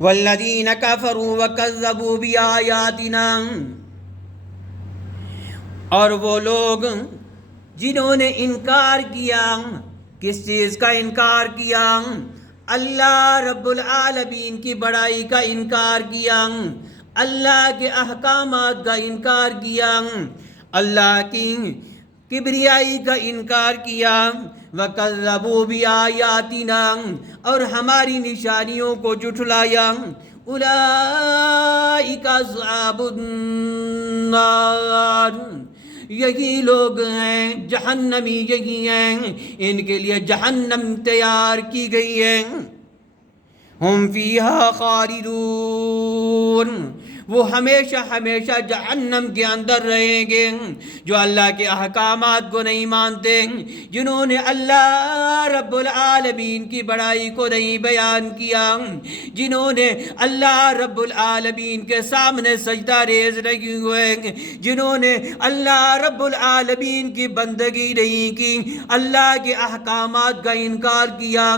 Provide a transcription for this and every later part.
والذین کفروا وکذبوا بآیاتنا، اور وہ لوگ جنہوں نے انکار کیا، کس چیز کا انکار کیا؟ اللہ رب العالمین کی بڑائی کا انکار کیا، اللہ کے احکامات کا انکار کیا، اللہ کی کبریائی کا انکار کیا، وَكَذَّبُوا بِآيَاتِنَا، اور ہماری نشانیوں کو جھٹلایا، اولئک اصحاب النار، یہی لوگ ہیں جہنمی، یہی ہیں، ان کے لیے جہنم تیار کی گئی ہے، ہم فیہا خالدون، وہ ہمیشہ ہمیشہ جہنم کے اندر رہیں گے۔ جو اللہ کے احکامات کو نہیں مانتے، جنہوں نے اللہ رب العالمین کی بڑائی کو نہیں بیان کیا، جنہوں نے اللہ رب العالمین کے سامنے سجدہ ریز نہیں ہوئے، جنہوں نے اللہ رب العالمین کی بندگی نہیں کی، اللہ کے احکامات کا انکار کیا،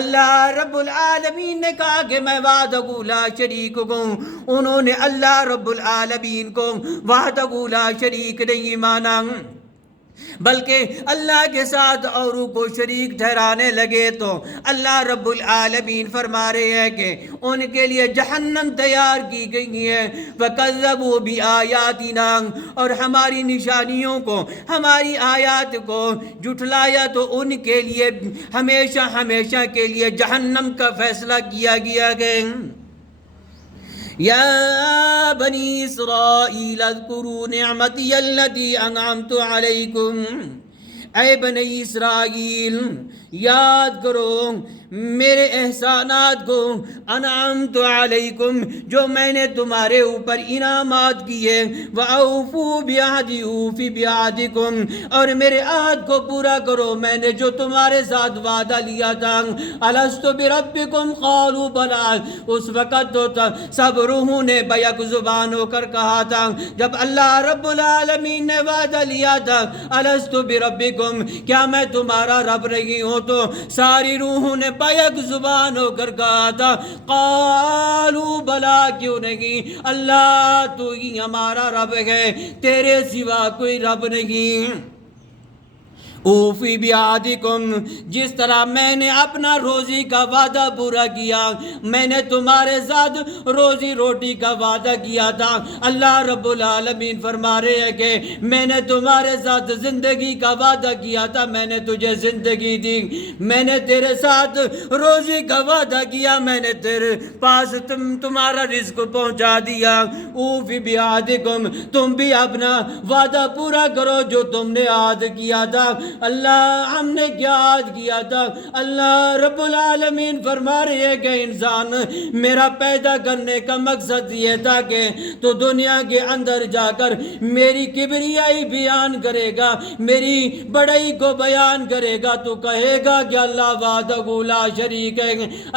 اللہ رب العالمین نے کہا کہ میں وحدہ لا شریک ہوں، انہوں نے اللہ رب العالمین کو وحدہ لا شریک نہیں مانا، بلکہ اللہ کے ساتھ اوروں کو شریک ٹھہرانے لگے، تو اللہ رب العالمین فرما رہے ہیں کہ ان کے لیے جہنم تیار کی گئی ہے۔ وَكَذَّبُوا بِآيَاتِنَا، اور ہماری نشانیوں کو، ہماری آیات کو جھٹلایا، تو ان کے لیے ہمیشہ ہمیشہ کے لیے جہنم کا فیصلہ کیا گیا ہے۔ یا بنی اسرائیل اذکروا نعمتی التي انعمت علیکم، اے بنی اسرائیل یاد کرو میرے احسانات کو، انعمت علیکم، جو میں نے تمہارے اوپر انعامات کیے، وَأَوْفُوا بِعَهْدِي أُوفِ بِعَهْدِكُمْ، اور میرے عہد کو پورا کرو، میں نے جو تمہارے ساتھ وعدہ لیا تھا۔ أَلَسْتُ بِرَبِّكُمْ قَالُوا بَلَىٰ، اس وقت تو سب روحوں نے بیک زبان ہو کر کہا تھا، جب اللہ رب العالمین نے وعدہ لیا تھا، أَلَسْتُ بِرَبِّكُمْ، کیا میں تمہارا رب نہیں ہوں؟ تو ساری روحوں نے بیک زبان ہو کر کہا تھا، قالوا بلا، کیوں نہیں، اللہ تو ہی ہمارا رب ہے، تیرے سوا کوئی رب نہیں۔ اوفی بیعہدکم، جس طرح میں نے اپنا روزی کا وعدہ پورا کیا، میں نے تمہارے ساتھ روزی روٹی کا وعدہ کیا تھا۔ اللہ رب العالمین فرما رہے ہیں کہ میں نے تمہارے ساتھ زندگی کا وعدہ کیا تھا، میں نے تجھے زندگی دی، میں نے تیرے ساتھ روزی کا وعدہ کیا، میں نے تیرے پاس تمہارا رزق پہنچا دیا۔ اوفی بیعہدکم، تم بھی اپنا وعدہ پورا کرو جو تم نے عہد کیا تھا۔ اللہ ہم نے کیا عہد کیا تھا؟ اللہ رب العالمین فرما رہے ہیں کہ انسان میرا پیدا کرنے کا مقصد یہ تھا کہ تو دنیا کے اندر جا کر میری کبریائی بیان کرے گا، میری بڑائی کو بیان کرے گا، تو کہے گا کہ اللہ وحدہ لا شریک ہے،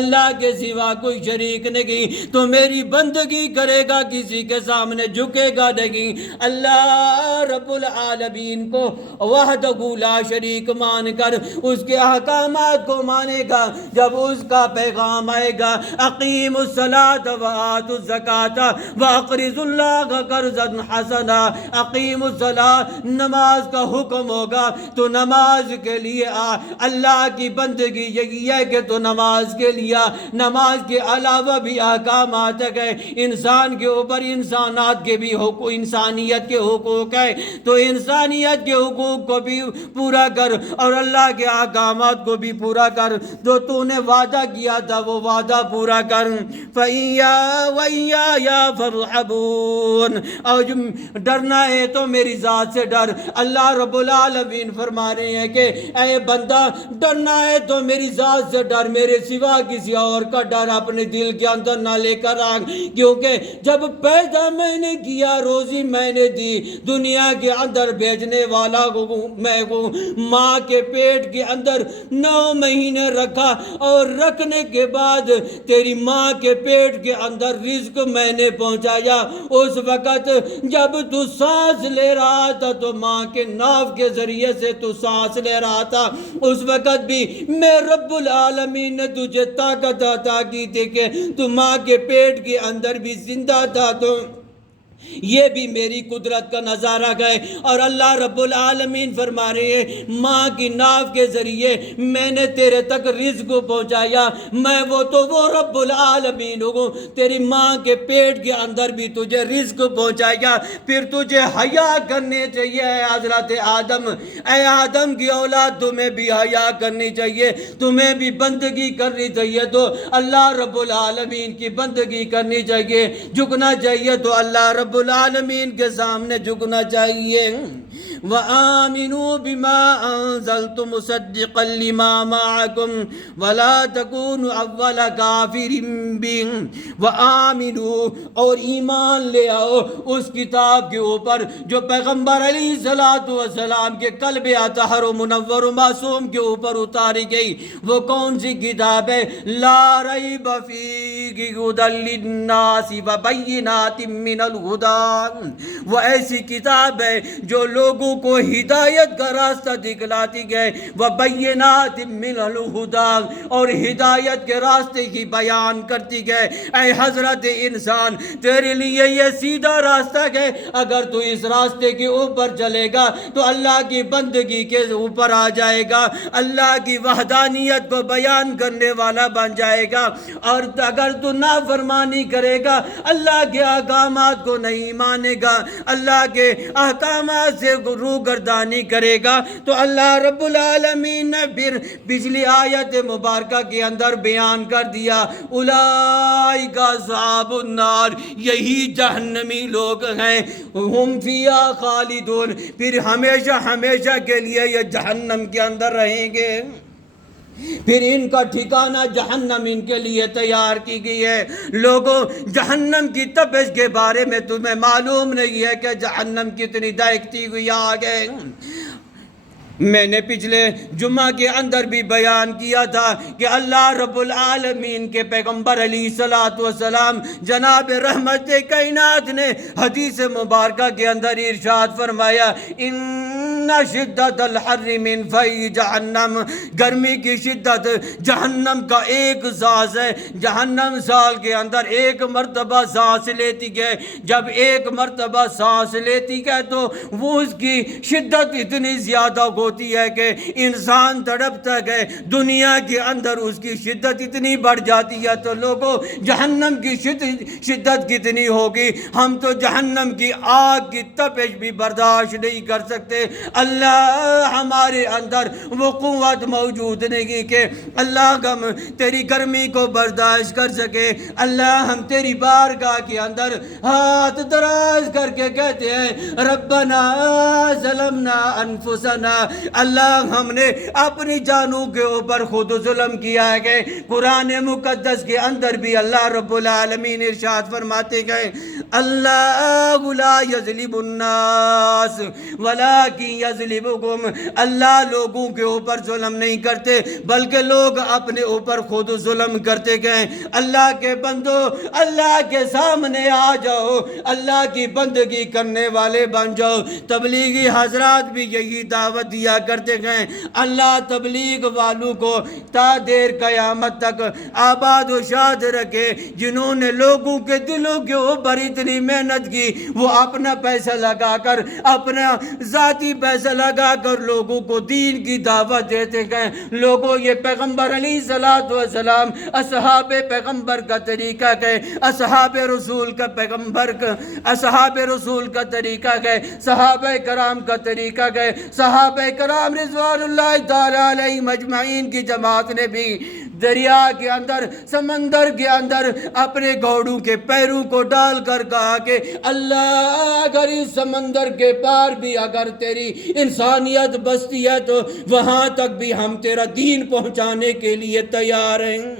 اللہ کے سوا کوئی شریک نہیں، تو میری بندگی کرے گا، کسی کے سامنے جھکے گا نہیں۔ اللہ رب العالمین کو وحدہ لا شریک مان کر اس کے احکامات کو مانے گا، جب اس کا پیغام آئے گا، اقیموا الصلاۃ وآتوا الزکاۃ واقرضوا اللہ قرضا حسنا، اقیموا الصلاۃ، نماز کا حکم ہوگا، تو نماز کے لیے اللہ کی بندگی یہی ہے کہ تو نماز کے لیے، نماز کے علاوہ بھی احکامات ہے، انسان کے اوپر انسانات کے بھی حقوق، انسانیت کے حقوق ہے، تو انسانیت کے حقوق کو بھی پورا کر اور اللہ کے احکامات کو بھی پورا کر، جو تو نے وعدہ کیا تھا وہ وعدہ پورا کر۔ وَإِيَّايَ فَارْهَبُونِ، اور ڈرنا ہے تو میری ذات سے ڈر۔ اللہ رب العالمین فرما رہے ہیں کہ اے بندہ ڈرنا ہے تو میری ذات سے ڈر، میرے سوا کسی اور کا ڈر اپنے دل کے اندر نہ لے کر آ، کیونکہ جب پیدا میں نے کیا، روزی میں نے دی، دنیا کے اندر بھیجنے والا میں ہوں، ماں کے پیٹ کے اندر 9 مہینے رکھا اور رکھنے کے بعد تیری ماں کے پیٹ کے اندر رزق میں نے پہنچایا. اس وقت جب تو سانس لے رہا تھا تو ماں کے ناف کے ذریعے سے تو سانس لے رہا تھا, اس وقت بھی میں رب العالمین نے تجھے طاقت عطا کی تھی کہ تو ماں کے پیٹ کے اندر بھی زندہ تھا. تو یہ بھی میری قدرت کا نظارہ گئے. اور اللہ رب العالمین فرما رہے ہیں ماں کی ناف کے ذریعے میں نے تیرے تک رزق پہنچایا. میں وہ رب العالمین ہوں, تیری ماں کے پیٹ کے اندر بھی تجھے رزق پہنچایا. پھر تجھے حیا کرنے چاہیے اے حضرت آدم, اے آدم کی اولاد, تمہیں بھی حیا کرنی چاہیے, تمہیں بھی بندگی کرنی چاہیے. تو اللہ رب العالمین کی بندگی کرنی چاہیے, جھکنا چاہیے تو اللہ رب العالمین کے سامنے جھکنا چاہیے. وَآمِنُوا بِمَا أَنزَلْتُ مُصَدِّقًا لِمَا مَعَكُمْ وَلَا تَكُونُوا أَوَّلَ كَافِرٍ بِهِ وَآمِنُوا, اور ایمان لے آؤ اس کتاب کے اوپر جو پیغمبر علیہ السلام کے قلب اطہر و منور و معصوم کے اوپر اتاری گئی. وہ کون سی کتاب ہے؟ لا ریب فیہ ھدی للناس وبینات من الہدی. وہ ایسی کتاب ہے جو لوگوں کو ہدایت کا راستہ دکھلاتی گئے. وبینات من الہدی, اور ہدایت کے راستے کی بیان کرتی گئے. اے حضرت انسان, تیرے لیے یہ سیدھا راستہ ہے. اگر تو اس راستے کے اوپر چلے گا تو اللہ کی بندگی کے اوپر آ جائے گا, اللہ کی وحدانیت کو بیان کرنے والا بن جائے گا. اور اگر تو نافرمانی کرے گا, اللہ کے احکامات کو نہیں مانے گا, اللہ کے احکامات سے روگردانی کرے گا, تو اللہ رب العالمین نے پھر پچھلی آیت مبارکہ کے اندر بیان کر دیا اولئک اصحاب النار, یہی جہنمی لوگ ہیں, ہم فیہا خالدون, پھر ہمیشہ ہمیشہ کے لیے یہ جہنم کے اندر رہیں گے. پھر ان کا ٹھکانہ جہنم ان کے لیے تیار کی گئی ہے. لوگوں, جہنم کی تپش کے بارے میں تمہیں معلوم نہیں ہے کہ جہنم کتنی دہکتی ہوئی آگ ہے. میں نے پچھلے جمعہ کے اندر بھی بیان کیا تھا کہ اللہ رب العالمین کے پیغمبر علیہ السلام جناب رحمت کائنات نے حدیث مبارکہ کے اندر ارشاد فرمایا ان شدت الحر من فی جہنم, گرمی کی شدت جہنم کا ایک سانس ہے. جہنم سال کے اندر ایک مرتبہ سانس لیتی ہے. جب ایک مرتبہ سانس لیتی ہے تو وہ اس کی شدت اتنی زیادہ ہوتی ہے کہ انسان تڑپتا ہے. دنیا کے اندر اس کی شدت اتنی بڑھ جاتی ہے. تو لوگوں, جہنم کی شدت کتنی ہوگی, ہم تو جہنم کی آگ کی تپش بھی برداشت نہیں کر سکتے. اللہ ہمارے اندر وہ قوت موجود نہیں کہ اللہ ہم تیری گرمی کو برداشت کر سکے. اللہ ہم تیری بارگاہ کے اندر ہاتھ دراز کر کے کہتے ہیں ربنا ظلمنا انفسنا, اللہ ہم نے اپنی جانوں کے اوپر خود ظلم کیا ہے. قرآن مقدس کے اندر بھی اللہ رب العالمین ارشاد فرماتے گئے اللہ لا یظلم الناس ولکن یظلمکم, اللہ لوگوں کے اوپر ظلم نہیں کرتے بلکہ لوگ اپنے اوپر خود ظلم کرتے گئے. اللہ کے بندو, اللہ کے سامنے آ جاؤ, اللہ کی بندگی کرنے والے بن جاؤ. تبلیغی حضرات بھی یہی دعوت دیا کرتے گئے. اللہ تبلیغ والوں کو تا دیر قیامت تک آباد و شاد رکھے. جنہوں نے لوگوں کے دلوں کے اوپر اتنی محنت کی, وہ اپنا پیسہ لگا کر, اپنا ذاتی پیسہ لگا کر لوگوں کو دین کی دعوت دیتے گئے. لوگوں, یہ پیغمبر علیہ السلام اصحاب پیغمبر کا طریقہ ہے, اصحاب رسول کا اصحاب رسول کا طریقہ ہے, صحابہ کرام کا طریقہ ہے. صحابہ کرام رضوان اللہ تعالی علیہم اجمعین کی جماعت نے بھی دریا کے اندر, سمندر کے اندر اپنے گھوڑوں کے پیروں کو ڈال کر کہا کہ اللہ اگر اس سمندر کے پار بھی اگر تیری انسانیت بستی ہے تو وہاں تک بھی ہم تیرا دین پہنچانے کے لیے تیار ہیں.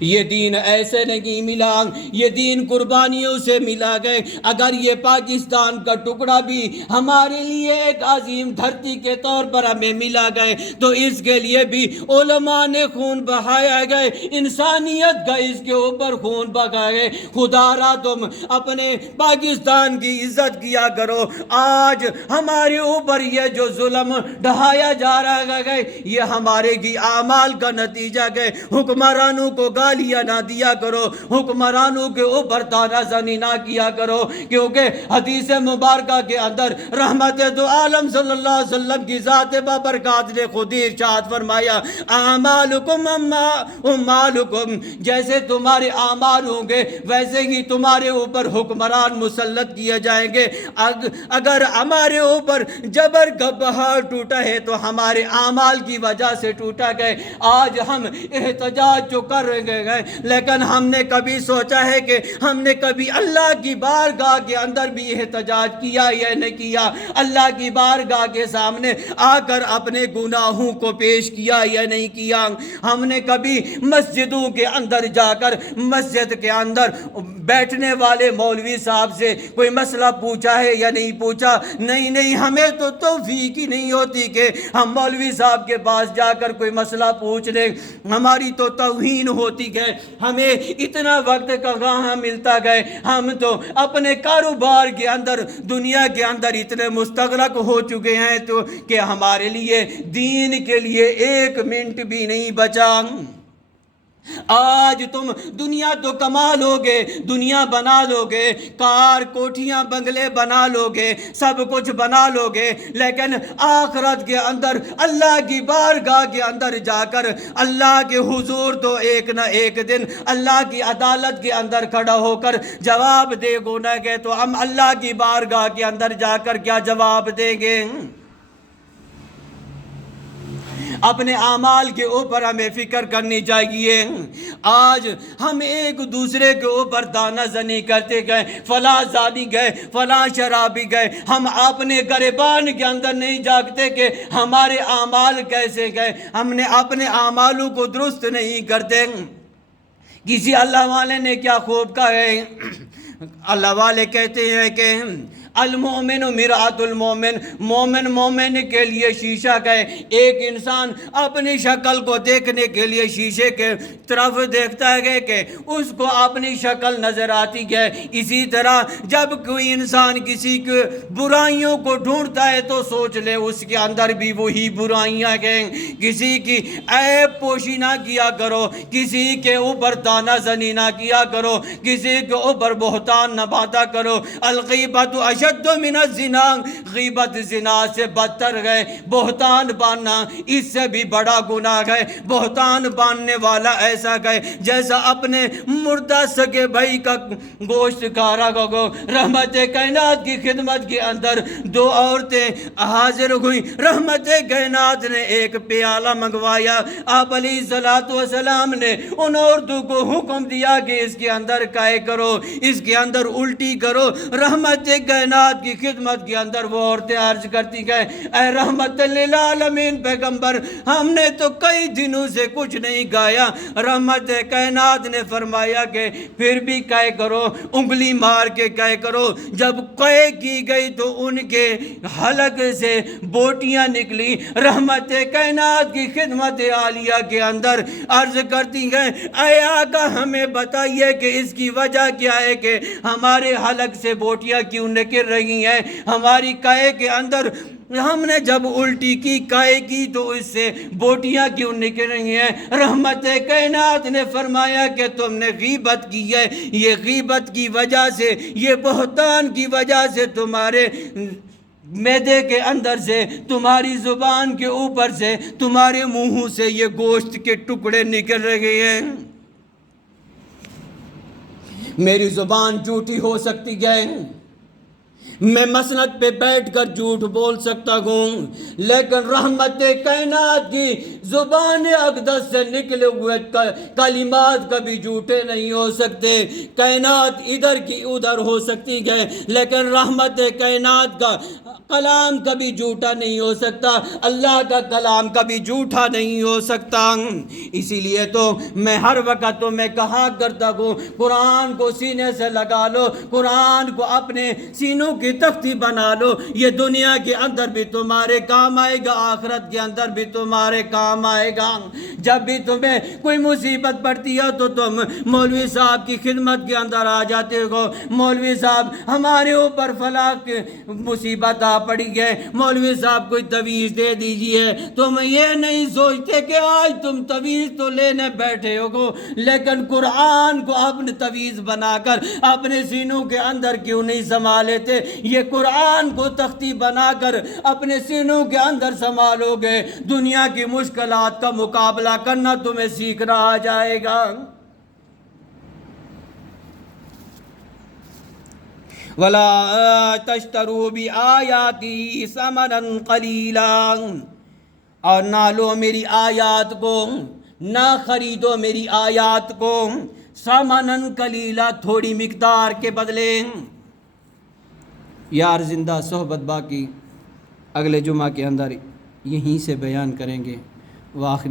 یہ دین ایسے نہیں ملا، یہ دین قربانیوں سے ملا گئے۔ اگر یہ پاکستان کا ٹکڑا بھی ہمارے لیے ایک عظیم دھرتی کے طور پر ہمیں ملا گئے تو اس کے لیے بھی علماء نے خون بہایا گئے، انسانیت کا اس کے اوپر خون بہایا گئے۔ خدا را تم اپنے پاکستان کی عزت کیا کرو۔ آج ہمارے اوپر یہ جو ظلم ڈھایا جا رہا ہے یہ ہمارے کی اعمال کا نتیجہ ہے۔ حکمرانوں کو گالیاں نہ دیا کرو، حکمرانوں کے اوپر طعنہ زنی نہ کیا کرو، کیونکہ حدیث مبارکہ کے اندر رحمت دو عالم صلی اللہ علیہ وسلم کی ذات بابرکات نے خود ہی ارشاد فرمایا اعمالکم اموالکم، جیسے تمہارے اعمال ہوں گے ویسے ہی تمہارے اوپر حکمران مسلط کیے جائیں گے۔ اگر ہمارے اوپر جبر کا پہاڑ ٹوٹا ہے تو ہمارے اعمال کی وجہ سے ٹوٹا گئے۔ آج ہم احتجاج جو کر رہے ہیں لیکن ہم نے کبھی سوچا ہے کہ ہم نے کبھی اللہ کی بارگاہ کے اندر بھی احتجاج کیا یا نہیں کیا؟ اللہ کی بارگاہ کے سامنے آ کر اپنے گناہوں کو پیش کیا یا نہیں کیا؟ ہم نے کبھی مسجدوں کے اندر جا کر مسجد کے اندر بیٹھنے والے مولوی صاحب سے کوئی مسئلہ پوچھا ہے یا نہیں پوچھا؟ نہیں، ہمیں تو توفیق ہی نہیں ہوتی کہ ہم مولوی صاحب کے پاس جا کر کوئی مسئلہ پوچھ لیں، ہماری تو توہین ہوتی گئے، ہمیں اتنا وقت کہاں ملتا گئے، ہم تو اپنے کاروبار کے اندر دنیا کے اندر اتنے مستغرق ہو چکے ہیں تو کہ ہمارے لیے دین کے لیے ایک منٹ بھی نہیں بچا۔ آج تم دنیا تو کما لوگے، دنیا بنا لوگے، کار کوٹھیاں بنگلے بنا لوگے، سب کچھ بنا لوگے، لیکن آخرت کے اندر اللہ کی بارگاہ کے اندر جا کر اللہ کے حضور تو ایک نہ ایک دن اللہ کی عدالت کے اندر کھڑا ہو کر جواب دے گو نہ گے تو ہم اللہ کی بارگاہ کے اندر جا کر کیا جواب دیں گے؟ اپنے اعمال کے اوپر ہمیں فکر کرنی چاہیے۔ آج ہم ایک دوسرے کے اوپر طعنہ زنی کرتے گئے، فلاں زانی گئے، فلاں شرابی گئے، ہم اپنے گریبان کے اندر نہیں جاگتے کہ ہمارے اعمال کیسے گئے، ہم نے اپنے اعمالوں کو درست نہیں کرتے۔ کسی اللہ والے نے کیا خوب کہا ہے، اللہ والے کہتے ہیں کہ المومن مرآت المومن، مومن کے لیے شیشہ ہے۔ ایک انسان اپنی شکل کو دیکھنے کے لیے شیشے کے طرف دیکھتا ہے کہ اس کو اپنی شکل نظر آتی ہے۔ اسی طرح جب کوئی انسان کسی کے برائیوں کو ڈھونڈتا ہے تو سوچ لے اس کے اندر بھی وہی برائیاں ہیں۔ کسی کی عیب پوشی نہ کیا کرو، کسی کے اوپر طعنہ زنی نہ کیا کرو، کسی کے اوپر بہتان نہ باندھا کرو۔ الغیبۃ اشد من الزنا، غیبت زنا سے بدتر ہے۔ بہتان باندھنا اس سے بھی بڑا گناہ ہے۔ بہتان باندھنے والا ایسا ہے جیسا اپنے مردہ سگے بھائی کا گوشت کھا رہا ہو۔ رحمت کائنات کی خدمت کے اندر دو عورتیں حاضر ہوئیں، رحمت کائنات نے ایک پیالہ منگوایا، آپ علیہ الصلوۃ والسلام نے ان عورتوں کو حکم دیا کہ اس کے اندر کائے کرو، اس کے اندر الٹی کرو۔ رحمت کائنات کی خدمت کے اندر وہ عورتیں عرض کرتی گئے اے رحمت للعالمین پیغمبر، ہم نے تو کئی دنوں سے کچھ نہیں گایا۔ رحمت کائنات نے فرمایا کہ پھر بھی کائے کرو، انگلی مار کے کائے کرو۔ جب کائے کی گئی تو ان کے حلق سے بوٹیاں نکلی۔ رحمت کائنات کی خدمت عالیہ کے اندر عرض کرتی گئے اے آقا ہمیں بتائیے کہ اس کی وجہ کیا ہے کہ ہمارے حلق سے بوٹیاں کیوں نکل رہی ہیں، ہماری کائے کے اندر ہم نے جب الٹی کی کائے کی تو اس سے بوٹیاں کیوں نکل رہی ہیں؟ رحمت کائنات نے فرمایا کہ تم نے غیبت کی ہے، یہ غیبت کی وجہ سے، یہ بہتان کی وجہ سے تمہارے معدے کے اندر سے، تمہاری زبان کے اوپر سے، تمہارے منہوں سے یہ گوشت کے ٹکڑے نکل رہے ہیں۔ میری زبان جھوٹی ہو سکتی ہے، میں مسند پہ بیٹھ کر جھوٹ بول سکتا ہوں، لیکن رحمت کائنات کی زبان اقدس سے نکلے ہوئے کلمات کبھی جھوٹے نہیں ہو سکتے۔ کائنات ادھر کی ادھر ہو سکتی ہے، لیکن رحمت کائنات کا کلام کبھی جھوٹا نہیں ہو سکتا، اللہ کا کلام کبھی جھوٹا نہیں ہو سکتا۔ اسی لیے تو میں ہر وقت تو میں کہا کرتا ہوں، قرآن کو سینے سے لگا لو، قرآن کو اپنے سینوں کی تختی بنا لو، یہ دنیا کے اندر بھی تمہارے کام آئے گا، آخرت کے اندر بھی تمہارے کام آئے گا۔ جب بھی تمہیں کوئی مصیبت پڑتی ہے تو تم مولوی صاحب کی خدمت کے اندر آ جاتے ہو، مولوی صاحب ہمارے اوپر فلاں مصیبت آ پڑی ہے، مولوی صاحب کوئی تویز دے دیجئے۔ تم یہ نہیں سوچتے کہ آج تم تویز تو لینے بیٹھے ہو، لیکن قرآن کو اپنے تویز بنا کر اپنے سینوں کے اندر کیوں نہیں سما لیتے؟ یہ قرآن کو تختی بنا کر اپنے سینوں کے اندر سنبھالو گے، دنیا کی مشکلات کا مقابلہ کرنا تمہیں سیکھنا آ جائے گا۔ وَلَا تَشْتَرُوا بِآيَاتِي ثَمَنًا قَلِيلًا، اور نہ لو میری آیات کو، نہ خریدو میری آیات کو ثمنًا قلیلا، تھوڑی مقدار کے بدلے۔ یار زندہ صحبت باقی اگلے جمعہ کے اندر یہیں سے بیان کریں گے۔ واخر